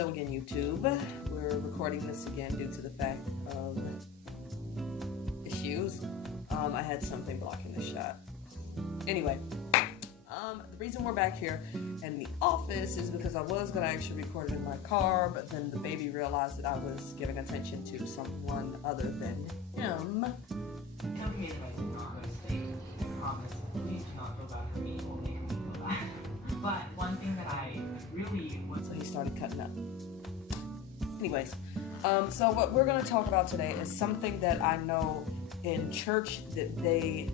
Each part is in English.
Hello again, YouTube. We're recording this again due to the fact of issues. I had something blocking the shot. Anyway, the reason we're back here in the office is because I was going to actually record it in my car, but then the baby realized that I was giving attention to someone other than him. Tell me that I did not mistake. I promise. Please do not feel bad for me or make me feel bad. But one thing that I really was... So he started cutting up. Anyways, so what we're going to talk about today is something that I know in church that they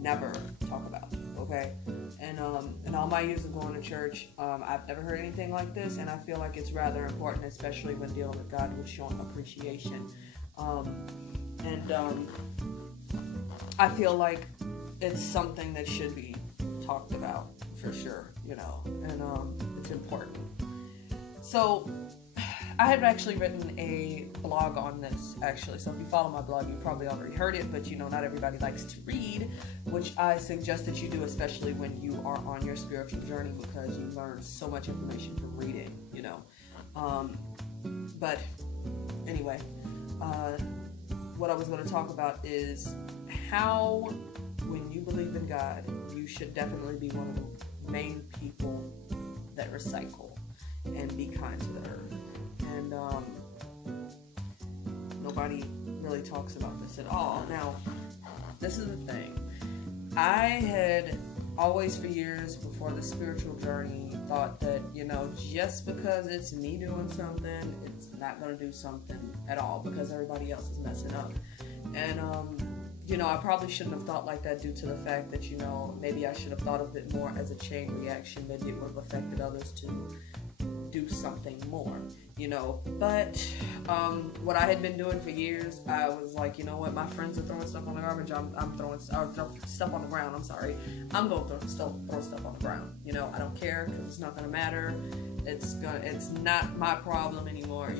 never talk about, okay? And in all my years of going to church, I've never heard anything like this, and I feel like it's rather important, especially when dealing with God, with showing appreciation. I feel like it's something that should be talked about for sure, and it's important. So I had actually written a blog on this, actually. So if you follow my blog, you probably already heard it, but not everybody likes to read, which I suggest that you do, especially when you are on your spiritual journey, because you learn so much information from reading, But anyway, what I was going to talk about is how, when you believe in God, you should definitely be one of the main people that recycle and be kind to the earth. And nobody really talks about this at all. Now, this is the thing. I had always, for years before the spiritual journey, thought that, just because it's me doing something, it's not going to do something at all because everybody else is messing up. And, I probably shouldn't have thought like that due to the fact that, maybe I should have thought of it more as a chain reaction. Maybe it would have affected others to do something more, but what I had been doing for years, I was like, what, my friends are throwing stuff on the garbage, I'm throwing stuff on the ground, I'm going to throw stuff on the ground, I don't care, because it's not going to matter, it's not my problem anymore,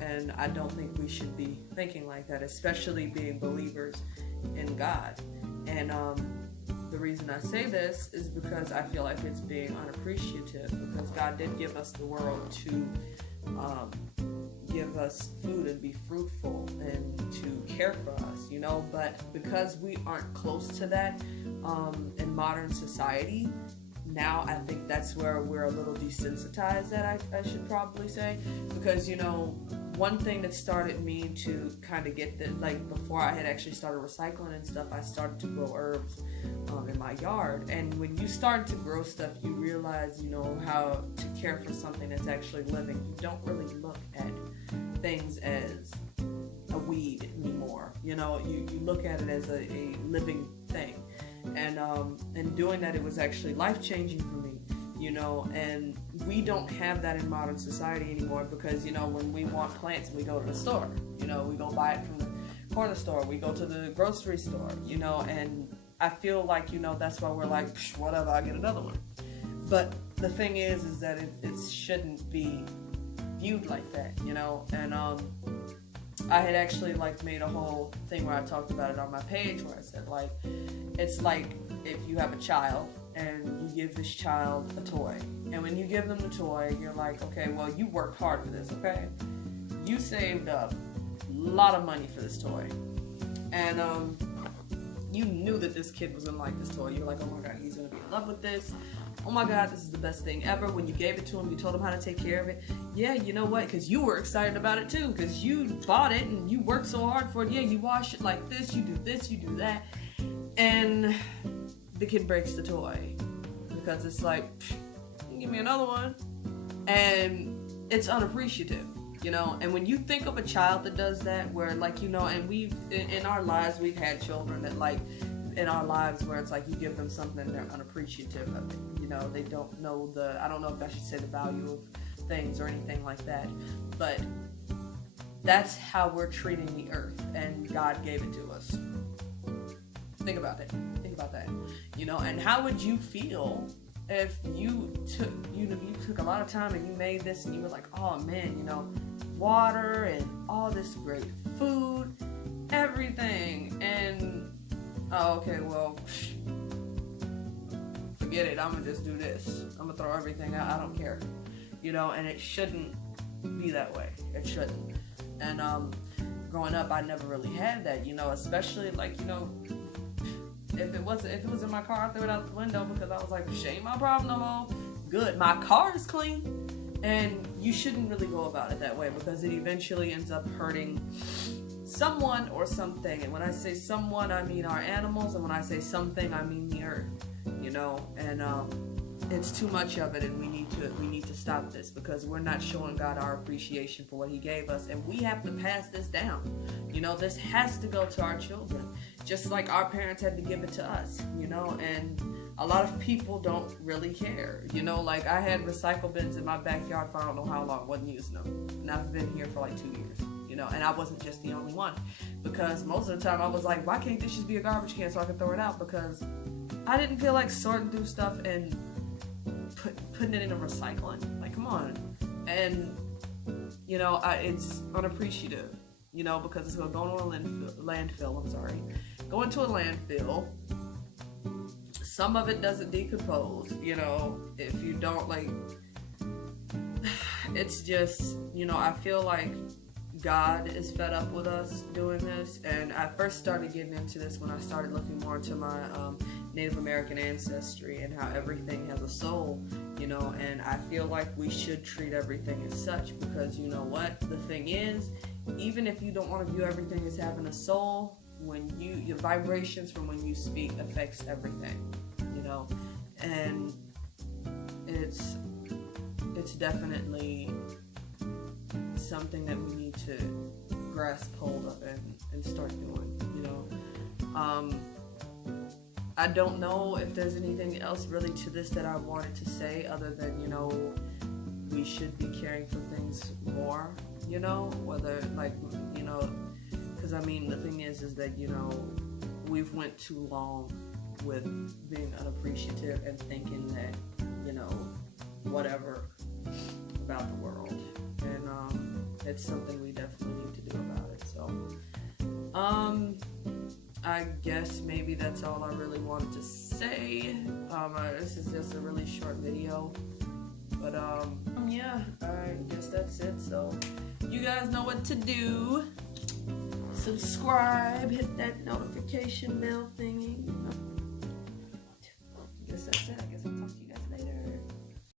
and I don't think we should be thinking like that, especially being believers in God. And the reason I say this is because I feel like it's being unappreciative, because God did give us the world to give us food and be fruitful and to care for us, but because we aren't close to that in modern society, now I think that's where we're a little desensitized, that I should probably say, because one thing that started me to kind of get that, like before I had actually started recycling and stuff, I started to grow herbs in my yard. And when you start to grow stuff, you realize, how to care for something that's actually living. You don't really look at things as a weed anymore. You look at it as a living thing. And doing that, it was actually life-changing for me. And we don't have that in modern society anymore, because, when we want plants, we go to the store, we go buy it from the corner store, we go to the grocery store, and I feel like, that's why we're like, whatever, I'll get another one. But the thing is that it shouldn't be viewed like that, and I had actually made a whole thing where I talked about it on my page, where I said it's like if you have a child and you give this child a toy, and when you give them the toy, you're like, okay, well, you worked hard for this, okay? You saved up a lot of money for this toy, and you knew that this kid was gonna like this toy. You're like, oh my God, he's gonna be in love with this. Oh my God, this is the best thing ever. When you gave it to him, you told him how to take care of it. Yeah, you know what? Because you were excited about it too, because you bought it and you worked so hard for it. Yeah, you wash it like this, you do that. And the kid breaks the toy because it's like, give me another one. And it's unappreciative, and when you think of a child that does that, where and we've in our lives, we've had children that in our lives where it's like you give them something, they're unappreciative of it, they don't know I don't know if I should say the value of things or anything like that, but that's how we're treating the earth, and God gave it to us. Think about that, and how would you feel if you took a lot of time and you made this and you were like, oh man, water and all this great food, everything, and okay, well, forget it, I'm gonna just do this, I'm gonna throw everything out, I don't care, and it shouldn't be that way. It shouldn't. And growing up, I never really had that, you know, especially like, you know, if it was in my car, I threw it out the window because I was like, shit ain't my problem no more. Good, my car is clean. And you shouldn't really go about it that way because it eventually ends up hurting someone or something. And when I say someone, I mean our animals, and when I say something, I mean the earth, you know. And it's too much of it, and we need to stop this because we're not showing God our appreciation for what He gave us, and we have to pass this down. You know, this has to go to our children, just like our parents had to give it to us, you know. And a lot of people don't really care, you know. Like, I had recycle bins in my backyard for I don't know how long, wasn't using them, and I've been here for like 2 years, you know. And I wasn't just the only one, because most of the time I was like, why can't this just be a garbage can so I can throw it out? Because I didn't feel like sorting through stuff and putting it in a recycling. Like, come on. And you know, it's unappreciative, you know, because it's going to go to a landfill. I'm sorry, go into a landfill. Some of it doesn't decompose, you know, if you don't, like, it's just, you know, I feel like God is fed up with us doing this. And I first started getting into this when I started looking more into my Native American ancestry and how everything has a soul, you know. And I feel like we should treat everything as such, because you know what, the thing is, even if you don't want to view everything as having a soul, when your vibrations from when you speak affects everything, you know. And it's definitely something that we need to grasp hold of and start doing, you know. I don't know if there's anything else really to this that I wanted to say other than, you know, we should be caring for things more, you know, whether, like, you know, because I mean, the thing is that, you know, we've went too long with being unappreciative and thinking that, you know, whatever about the world. And it's something we definitely need to do about it. So I guess maybe that's all I really wanted to say. This is just a really short video, but yeah, I guess that's it. So you guys know what to do. Subscribe, hit that notification bell thingy.